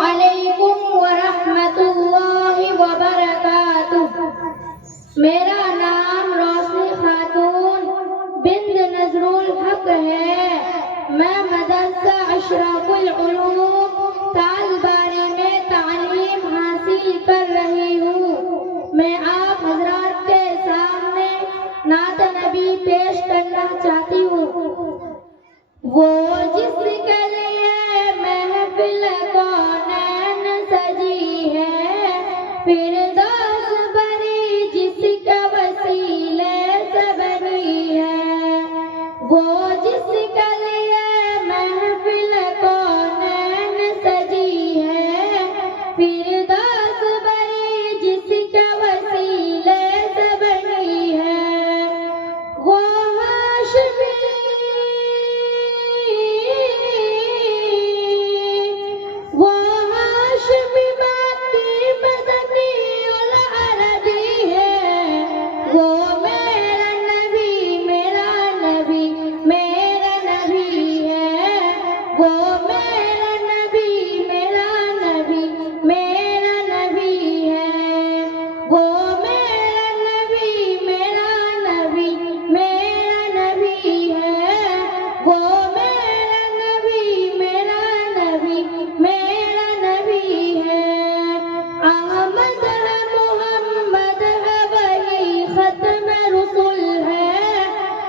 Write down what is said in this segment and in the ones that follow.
علیکم ورحمۃ اللہ وبرکاتہ۔ میرا نام روشنی خاتون بنت نظر الحق ہے۔ میں مدرسہ اشراف العلوم تالباری میں تعلیم حاصل کر رہی ہوں۔ میں آپ حضرات کے سامنے نعت نبی پیش کرنا چاہتی ہوں۔ وہ جس کے لیے محفل کونین سجی ہے، فردوس بری جس کا وسیلے سے بنی ہے۔ وہ جس کے لیے محفل کونین سجی ہے، فردوس بری جس کا وسیلے سے بنی ہے۔ وہ ہاشمی مکی مدنی العربی ہے۔ وہ میرا نبی میرا نبی میرا نبی ہے۔ وہ میرا نبی میرا نبی میرا نبی ہے۔ وہ میرا نبی میرا نبی میرا نبی ہے۔ وہ میرا نبی میرا نبی میرا نبی ہے۔ احمد ہے محمد ہے وہی ختم رسول ہے۔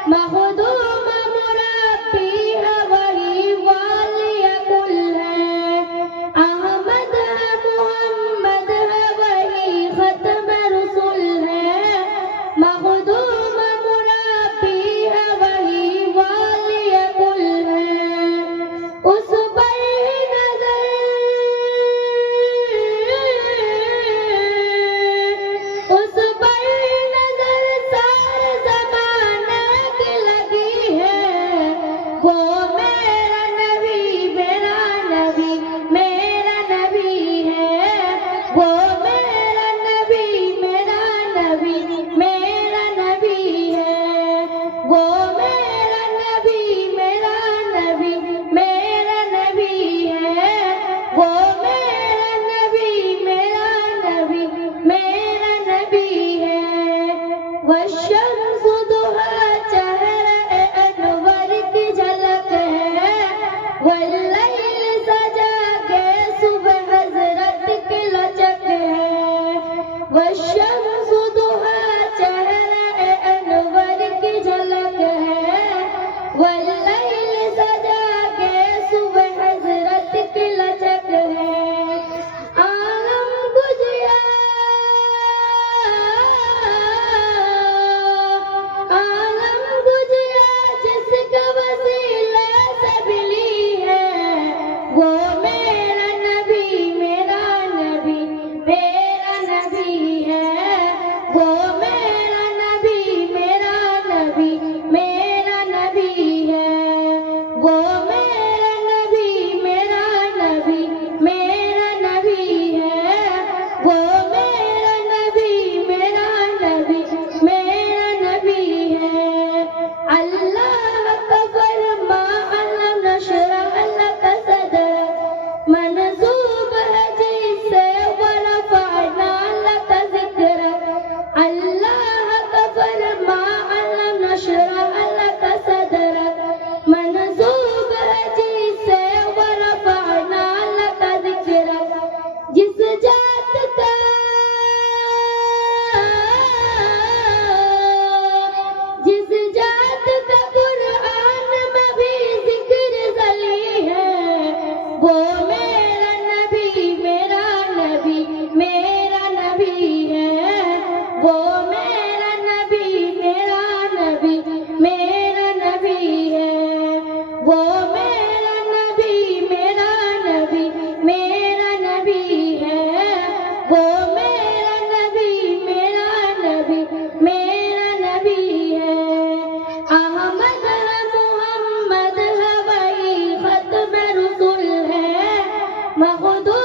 مخدوم مربی ہے وہی والی کل ہے۔ احمد ہے محمد ہے وہی ختم رسول ہے۔ مخدوم مربی ہے وہی والی کل ہے۔ اس پر نظر سارے زمانے کی لگی ہے۔ وہ میرا نبی میرا نبی میرا نبی ہے۔ وہ میرا نبی میرا نبی میرا نبی ہے۔ وہ میرا نبی میرا نبی میرا نبی ہے۔ وہ میرا نبی میرا نبی میرا نبی ہے۔ والشمس ضحیٰ چہرہ انور کی جھلک ہے۔ واللیل سجا کے صبح حضرت کی لچک ہے۔ والشمس ضحیٰ چہرہ انور کی جھلک ہے۔ واللیل سجا کے صبح حضرت کی لچک ہے۔ عالم گجیا جس کا وسیلے سے ملی ہے۔ وہ میرا نبی میرا نبی میرا نبی ہے۔ وہ میرا نبی میرا نبی میرا نبی ہے۔ وہ میرا نبی میرا نبی میرا نبی ہے۔ وہ میرا نبی میرا نبی میرا نبی ہے۔ اللہ کا فرمان نشرح لک صدرک منسوب ہے جس سے ورفعنا لک ذکرک۔ اللہ کا فرمان نشرح لک صدرک منسوب ہے جس سے ورفعنا لک ذکرک۔ جس ذات کا قرآن میں بھی ذکر ذلی ہے۔ وہ میرا نبی میرا نبی میرا نبی ہے۔ وہ میرا نبی میرا نبی میرا نبی ہے۔ وہ میرا نبی میرا نبی میرا نبی ہے۔ وہ میرا نبی میرا نبی میرا نبی ہے۔ احمد ہے محمد ہے وہی ختم رسول ہے۔ مخدوم